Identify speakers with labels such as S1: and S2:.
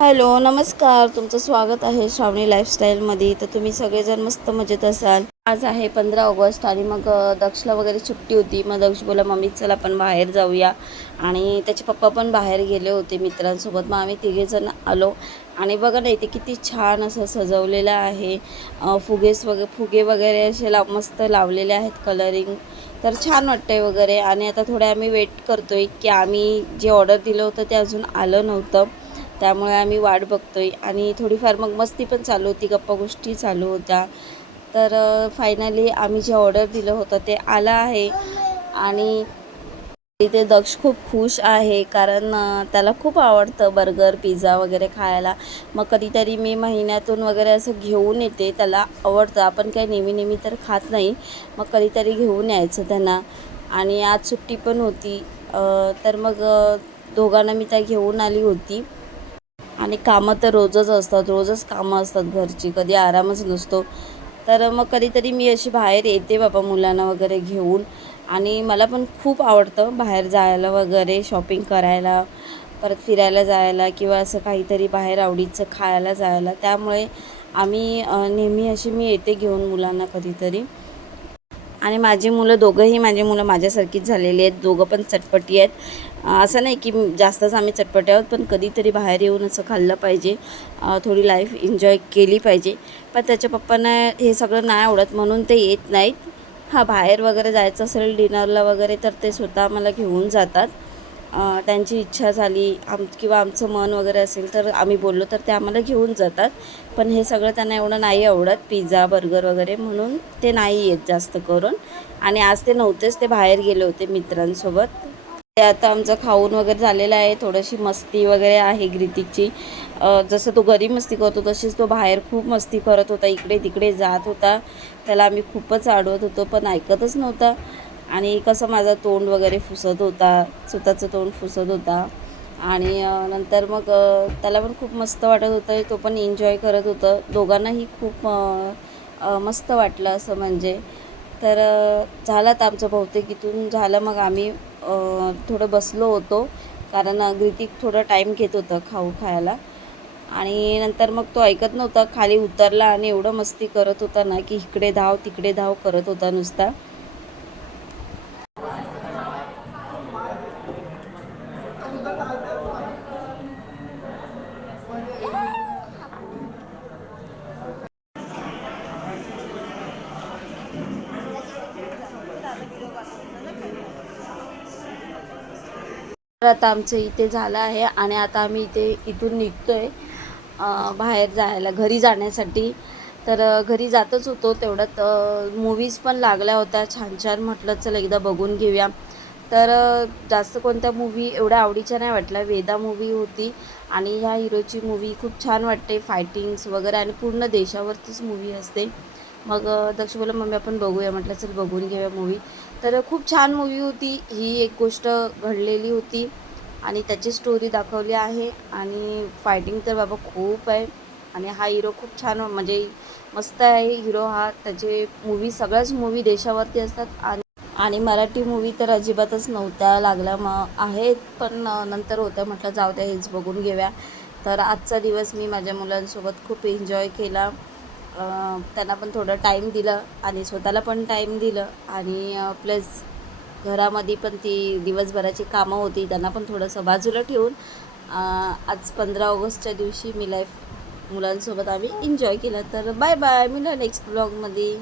S1: Hello नमस्कार. तुमचं स्वागत आहे श्रावणी लाईफस्टाईलमध्ये तर तुम्ही सगळेजण मस्त मजेत असाल. आज आहे पंधरा ऑगस्ट आणि मग दक्षला वगैरे सुट्टी होती. मग दक्ष बोला मम्मी चल आपण बाहेर जाऊया. आणि त्याचे पप्पा पण बाहेर गेले होते मित्रांसोबत. मग आम्ही तिघेजण आलो. आणि बघा ना इथे किती छान असं सजवलेलं आहे. फुगेस वगैरे फुगे वगैरे असे लाव मस्त लावलेले आहेत कलरिंग तर छान वाटतंय वगैरे. आणि आता थोडे आम्ही वेट करतोय की आम्ही जे ऑर्डर दिलं होतं ते अजून आलं नव्हतं. त्यामुळे आम्ही वाट बघतो आहे आणि थोडीफार मग मस्ती पण चालू होती गप्पा गोष्टी चालू होत्या. तर फायनली आम्ही जे ऑर्डर दिलं होतं ते आलं आहे. आणि इथे दक्ष खूप खुश आहे कारण त्याला खूप आवडतं बर्गर पिझ्झा वगैरे खायला. मग कधीतरी मी महिन्यातून वगैरे असं घेऊन येते त्याला आवडतं. आपण काही नेहमी नेहमी तर खात नाही. मग कधीतरी घेऊन यायचं त्यांना. आणि आज सुट्टी पण होती. तर मग दोघांना मी त्या घेऊन आली होती. आणि कामं तर रोजच असतात रोजच कामं असतात घरची कधी आरामच नसतो. तर मग कधीतरी मी अशी बाहेर येते बाबा मुलांना वगैरे घेऊन आणि मला पण खूप आवडतं बाहेर जायला वगैरे शॉपिंग करायला परत फिरायला जायला किंवा असं काहीतरी बाहेर आवडीचं खायला जायला. त्यामुळे आम्ही नेहमी अशी मी येते घेऊन मुलांना कधीतरी. आणि माझी मुलं दोघंही माझी मुलं माझ्यासारखीच झालेली आहेत. दोघं पण चटपटी आहेत. असं नाही की जास्तच आम्ही चटपटी आहोत पण कधीतरी बाहेर येऊन असं खाल्लं पाहिजे. थोडी लाईफ एन्जॉय केली पाहिजे. पण त्याच्या पप्पांना हे सगळं नाही आवडत म्हणून ते येत नाहीत. हां बाहेर वगैरे जायचं असेल डिनरला वगैरे तर ते स्वतः मला घेऊन जातात. त्यांची इच्छा झाली आम किंवा आमचं मन वगैरे असेल तर आम्ही बोललो तर ते आम्हाला घेऊन जातात. पण हे सगळं त्यांना एवढं नाही आवडत पिझ्झा बर्गर वगैरे म्हणून ते नाही येत जास्त करून. आणि आज ते नव्हतेच ते बाहेर गेले होते मित्रांसोबत. ते आता आमचं खाऊन वगैरे झालेलं आहे थोडीशी मस्ती वगैरे आहे ग्रितिकची. जसं तो घरी मस्ती करतो तशीच तो बाहेर खूप मस्ती करत होता इकडे तिकडे जात होता. त्याला आम्ही खूपच अडवत होतो पण ऐकतच नव्हता. आणि कसं माझं तोंड वगैरे फुसत होता स्वतःचं तोंड फुसत होता. आणि नंतर मग त्याला पण खूप मस्त वाटत होतं तो पण एन्जॉय करत होतं. दोघांनाही खूप मस्त वाटलं असं म्हणजे. तर झालात तर आमचं बहुतेक इथून झालं मग आम्ही थोडं बसलो होतो. कारण ग्रितिक थोडं टाईम घेत होतं खाऊ खायला. आणि नंतर मग तो ऐकत नव्हता खाली उतरला आणि एवढं मस्ती करत होता ना की इकडे धाव तिकडे धाव करत होता नुसता तर आता आमचं इथे झालं आहे आणि आता आम्ही इथे इथून निघतोय बाहेर जायला घरी जाण्यासाठी. तर घरी जातच होतो तेवढ्यात मूवीज पण लागल्या होत्या. छान छान म्हटलं चल एकदा बघून घेऊया. तर जास्त कोणत्या मूवी एवढ्या आवडीच्या नाही वाटल्या. वेदा मूवी होती आणि ह्या हिरोची मूवी खूप छान वाटते. फायटिंग्स वगैरे आणि पूर्ण देशावरतीच मूवी असते. मग दक्ष बोला मम्मी आपण बघूया. म्हटलं चल बघून घेऊया मूवी तर खूप छान मूवी होती. ही एक गोष्ट घडलेली होती आणि त्याची स्टोरी दाखवली आहे. आणि फायटिंग तर बाबा खूप आहे. आणि हा हिरो खूप छान म्हणजे मस्त आहे. हिरो हा त्याचे मूवी सगळ्याच मूवी देशावरती असतात. आणि आणि मराठी मूवी तर अजिबातच नव्हत्या लागल्या मग आहेत पण नंतर होत्या म्हटलं जाऊ द्या हेच बघून घेऊया. तर आजचा दिवस मी माझ्या मुलांसोबत खूप एन्जॉय केला. त्यांना पण थोडं टाईम दिलं आणि स्वतःला पण टाईम दिलं आणि प्लस घरामध्ये पण ती दिवसभराची कामं होती त्यांना पण थोडंसं बाजूला ठेवून आज पंधरा ऑगस्टच्या दिवशी मी लाईफ मुलांसोबत आम्ही एन्जॉय केलं. तर बाय बाय मिळा नेक्स्ट ब्लॉगमध्ये